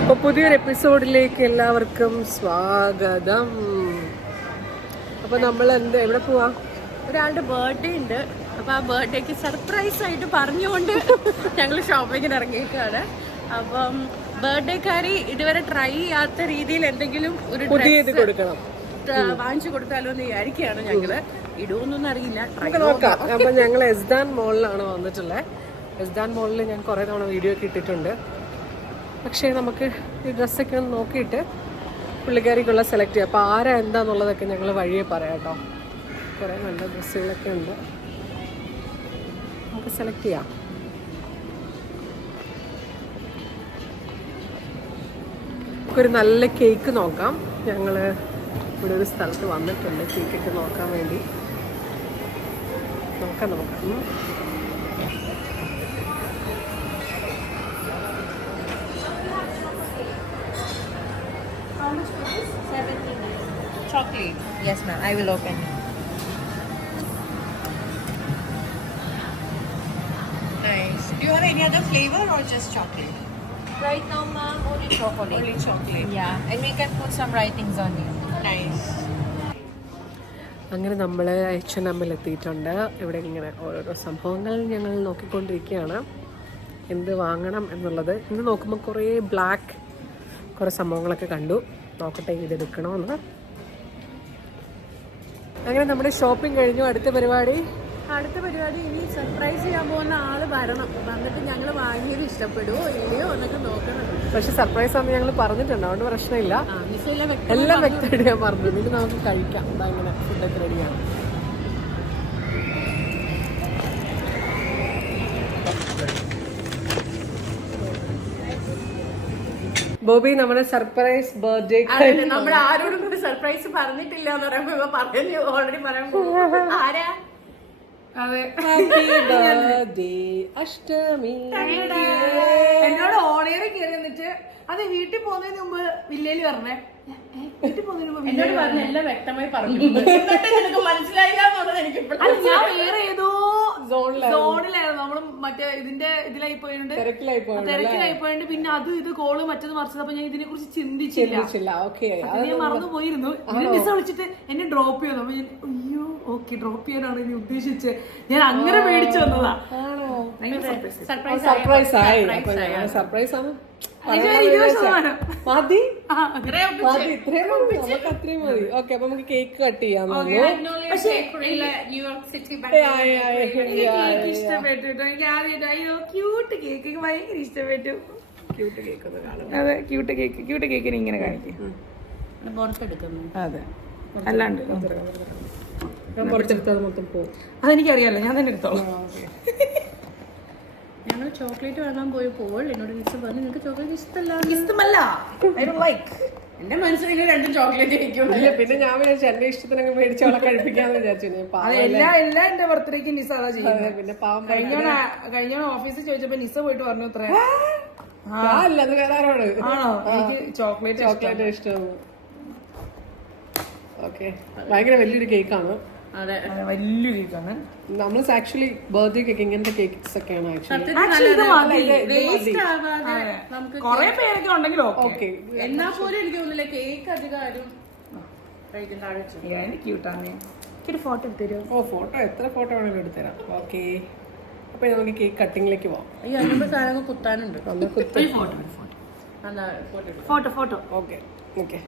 അപ്പോൾ പുതിയൊരു എപ്പിസോഡിലേക്ക് എല്ലാവർക്കും സ്വാഗതം. അപ്പോൾ നമ്മൾ എവിടെ പോവാ? ഒരാളുടെ ബർത്ത്ഡേ ഉണ്ട്. അപ്പോൾ ആ ബർത്ത്ഡേക്ക് സർപ്രൈസ് ആയിട്ട് പറഞ്ഞുകൊണ്ട് ഞങ്ങൾ ഷോപ്പിങ്ങിന് ഇറങ്ങിയേക്കാണ്. അപ്പം ബർത്ത്ഡേക്കാരി ഇതുവരെ ട്രൈ ചെയ്യാത്ത രീതിയിൽ എന്തെങ്കിലും ഒരു പുതിയത് കൊടുക്കണം, വാങ്ങിച്ചു കൊടുത്താലോ എന്ന് വിചാരിക്കുകയാണ്. ഞങ്ങള് ഇടുവൊന്നും അറിയില്ല, നോക്കാം. അപ്പം ഞങ്ങൾ എസ്ദാൻ മോളിലാണ് വന്നിട്ടുള്ളത്. എസ്ദാൻ മോളിൽ ഞാൻ കുറേ തവണ വീഡിയോ ഒക്കെ ഇട്ടിട്ടുണ്ട്. പക്ഷേ നമുക്ക് ഈ ഡ്രസ്സൊക്കെ ഒന്ന് നോക്കിയിട്ട് പുള്ളിക്കാരിക്കുള്ള സെലക്ട് ചെയ്യാം. അപ്പോൾ ആരാ എന്താന്നുള്ളതൊക്കെ ഞങ്ങൾ വഴിയെ പറയാം കേട്ടോ. കുറേ നല്ല ഡ്രസ്സുകളൊക്കെ ഉണ്ട്, നമുക്ക് സെലക്ട് ചെയ്യാം. ഒരു നല്ല കേക്ക് നോക്കാം. ഞങ്ങൾ ഇവിടെ ഒരു സ്ഥലത്ത് വന്നിട്ടുണ്ട് കേക്കൊക്കെ നോക്കാൻ വേണ്ടി. നോക്കാം. chocolate. Yes ma'am, I will open it. Nice. Do you want any other flavor or just chocolate? Right now ma'am, only chocolate. Only chocolate. Yeah, and we can put some writings on it. Nice. അങ്ങനെ നമ്മൾ H&M എത്തിയിട്ടുണ്ട്. ഇവിടെ ഇങ്ങനെ ഓരോരോ സംഭവങ്ങൾ ഞങ്ങൾ നോക്കിക്കൊണ്ടിരിക്കുകയാണ്, എന്ത് വാങ്ങണം എന്നുള്ളത്. ഇന്ന് നോക്കുമ്പോൾ കുറേ ബ്ലാക്ക് കുറേ സംഭവങ്ങളൊക്കെ കണ്ടു. നോക്കട്ടെ ഇതെടുക്കണമെന്ന്. അങ്ങനെ നമ്മുടെ ഷോപ്പിംഗ് കഴിഞ്ഞു. അടുത്ത പരിപാടി ഇനി സർപ്രൈസ് ചെയ്യാൻ പോകുന്ന ആള് വരണം. വന്നിട്ട് ഞങ്ങൾ വാങ്ങിയത് ഇഷ്ടപ്പെടുമോ ഇല്ലയോ എന്നൊക്കെ നോക്കണം. പക്ഷെ സർപ്രൈസ് ആണെന്ന് ഞങ്ങൾ പറഞ്ഞിട്ടുണ്ട്, അതുകൊണ്ട് പ്രശ്നമില്ല. എല്ലാം വ്യക്തമായിട്ട് ഞാൻ പറഞ്ഞു. ഇനി നമുക്ക് കഴിക്കാം. എന്താ ഇങ്ങനെ ഫുഡൊക്കെ റെഡിയാണ്. ബോബി, നമ്മുടെ സർപ്രൈസ് ബർത്ത്ഡേ നമ്മുടെ ആരോടും സർപ്രൈസ് പറഞ്ഞിട്ടില്ല എന്ന് പറയുമ്പോ പറഞ്ഞു ഓൾറെഡി പറയാൻ പോകും. ആരാ? അതെ, ഹാപ്പി ബർത്ത്ഡേ അഷ്ടമി. എന്നോട് ഓണേറെ കയറി വന്നിട്ട് അത് വീട്ടിൽ പോകുന്നതിന് മുമ്പ് വില്ലേല് പറഞ്ഞേ, വീട്ടിൽ പോകുന്നതിന് മുമ്പ് എന്നോട് പറഞ്ഞ എല്ലാം വ്യക്തമായി പറഞ്ഞു. മനസ്സിലായില്ല എന്നുള്ളത് എനിക്ക് ഞാൻ വേറെ ഏതോ സോണിലായിരുന്നു. നമ്മള് മറ്റേ ഇതിലായി പോയിട്ടുണ്ട്, തിരക്കിലായി പോയിട്ടുണ്ട്. പിന്നെ അതും ഇത് കോള് മറ്റത് മറിച്ചത്. അപ്പൊ ഞാൻ ഇതിനെ കുറിച്ച് ചിന്തിച്ചില്ല. ഞാൻ മറന്നു പോയിരുന്നു. മിസ് വിളിച്ചിട്ട് എന്നെ ഡ്രോപ്പ് ചെയ്തു. അപ്പൊ ഞാൻ അയ്യോ ഓക്കെ ഡ്രോപ്പ് ചെയ്യാനാണ് ഇനി ഉദ്ദേശിച്ചത്. ഞാൻ അങ്ങനെ മേടിച്ചു വന്നതാ. സർപ്രൈസ് ആയി. സർപ്രൈസ് ആണ്. മതി, അത്രയും മതി. ഓക്കെ, അപ്പൊ നമുക്ക് കേക്ക് കട്ട് ചെയ്യാം. ഇഷ്ടപ്പെട്ടു എനിക്ക് ആദ്യമായിട്ട്. ക്യൂട്ട് കേക്ക് ഭയങ്കര ഇഷ്ടപ്പെട്ടു. ക്യൂട്ട് കേക്ക് ഒന്ന് കാണും. അതെ, ക്യൂട്ട് കേക്കിന് ഇങ്ങനെ കാണിക്കും. പുറത്തെടുക്കുന്നു. അതെ, അല്ലാണ്ട് പുറത്തെടുത്തത് മൊത്തം പോകും. അതെനിക്കറിയാലോ, ഞാൻ തന്നെ എടുത്തോളാം. ഞങ്ങൾ ചോക്ലേറ്റ് വാങ്ങാൻ പോയപ്പോൾ എന്നോട് മിസ് പറഞ്ഞു നിങ്ങൾക്ക് ചോക്ലേറ്റ് ഇഷ്ടമല്ല. എന്റെ മനസ്സിൽ രണ്ടും ചോക്ലേറ്റ് കഴിക്കുള്ളൂ. പിന്നെ ഞാൻ വിചാരിച്ചു എന്റെ ഇഷ്ടത്തിനൊക്കെ മേടിച്ചോളെ കഴിപ്പിക്കാന്ന് വിചാരിച്ചു. എല്ലാം എന്റെ ബർത്ത്ഡേക്ക് നിസ അതാ ചെയ്യുന്നത്. പിന്നെ പാവം കഴിഞ്ഞ ഓഫീസിൽ ചോദിച്ചപ്പോ നിസ പോയിട്ട് പറഞ്ഞു ഇത്ര അല്ല, അത് വേറെ ആരോട്. ആണോ? എനിക്ക് ചോക്ലേറ്റ് ഇഷ്ടമാണ്. ഓക്കെ, ഭയങ്കര വലിയൊരു കേക്കാണ്. അതെ, വലിയൊരു കേക്കാണ്. നമ്മൾ ആക്ച്വലി ബർത്ത്ഡേ കേക്ക് ഇങ്ങനത്തെ കേക്ക്സ് ഒക്കെയാണ് കൊറേ പേരൊക്കെ ഉണ്ടെങ്കിലോ ഓക്കെ. എന്നാ പോലും എനിക്ക് തോന്നുന്നില്ല കേക്ക് അധികം ആരും ക്യൂട്ടാണ്. എനിക്കൊരു ഫോട്ടോ എടുത്തരുമോ? ഓ, ഫോട്ടോ എത്ര ഫോട്ടോ വേണമെങ്കിലും എടുത്തുതരാം. ഓക്കെ, അപ്പൊ നമുക്ക് കേക്ക് കട്ടിങ്ങിലേക്ക് പോവാം. ഈ അന്നത്തെ സാധനങ്ങൾ കുത്താനുണ്ട്. Photo photo photo okay okay.